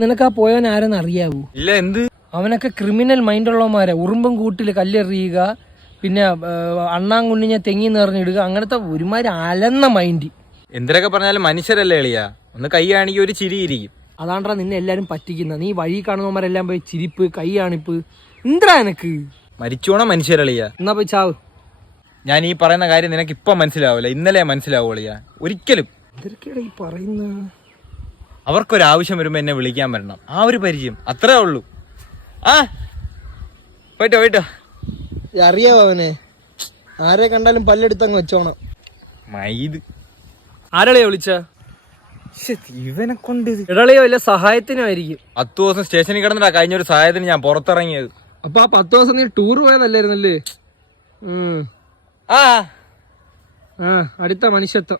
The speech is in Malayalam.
നിനക്ക് ആ പോയവൻ ആരെന്ന് അറിയാവൂ? ഇല്ല എന്ത്? അവനൊക്കെ ക്രിമിനൽ മൈൻഡ് ഉള്ളവന്മാരെ. ഉറുമ്പും കൂട്ടിൽ കല്ലെറിയുക പിന്നെ അണ്ണാങ്കുണ്ണിഞ്ഞ തെങ്ങി നിറഞ്ഞിടുക അങ്ങനത്തെ ഒരുമാതിരി അലന്ന മൈൻഡ് എന്തിനൊക്കെ പറഞ്ഞാലും മനുഷ്യരല്ലേ എളിയ. ഒന്ന് കൈ കാണിക്കുക ഒരു ചിരിയിരിക്കും അതാണ്ടാ നിന്നെ എല്ലാരും പറ്റിക്കുന്ന. നീ വഴി കാണുന്നവന്മാരെല്ലാം പോയി ചിരിപ്പ് കൈ കാണിപ്പ് എന്താ എനക്ക് മരിച്ചോണ മനുഷ്യരളിയ എന്നാ പോയി ചാവ്. ഞാൻ ഈ പറയുന്ന കാര്യം നിനക്ക് ഇപ്പം മനസ്സിലാവില്ല ഇന്നലെ മനസ്സിലാവൂ അളിയ ഒരിക്കലും. ഈ പറയുന്ന? അവർക്കൊരാവശ്യം വരുമ്പോൾ എന്നെ വിളിക്കാൻ വരണം. ആ ഒരു പരിചയം. അത്രേ ഉള്ളൂ. ആ പോയിട്ടോ പോയിട്ടോ. അറിയാവോ അവനെ? ആരെ കണ്ടാലും പല്ലെടുത്തങ്ങ് വെച്ചോണം. മൈദ് ആരളെയാ വിളിച്ച? ഇവനെ കൊണ്ട് ഇടളിയോ ഇടളിയോ വല്ല സഹായത്തിനായിരിക്കും. പത്ത് ദിവസം സ്റ്റേഷനിൽ കിടന്നിട്ടാ കഴിഞ്ഞ ഒരു സഹായത്തിന് ഞാൻ പുറത്തിറങ്ങിയത്. അപ്പൊ ആ പത്ത് ദിവസം നീ ടൂർ പോയതല്ലായിരുന്നല്ലേ. ആ. ആ അടുത്ത മനുഷ്യത്വം.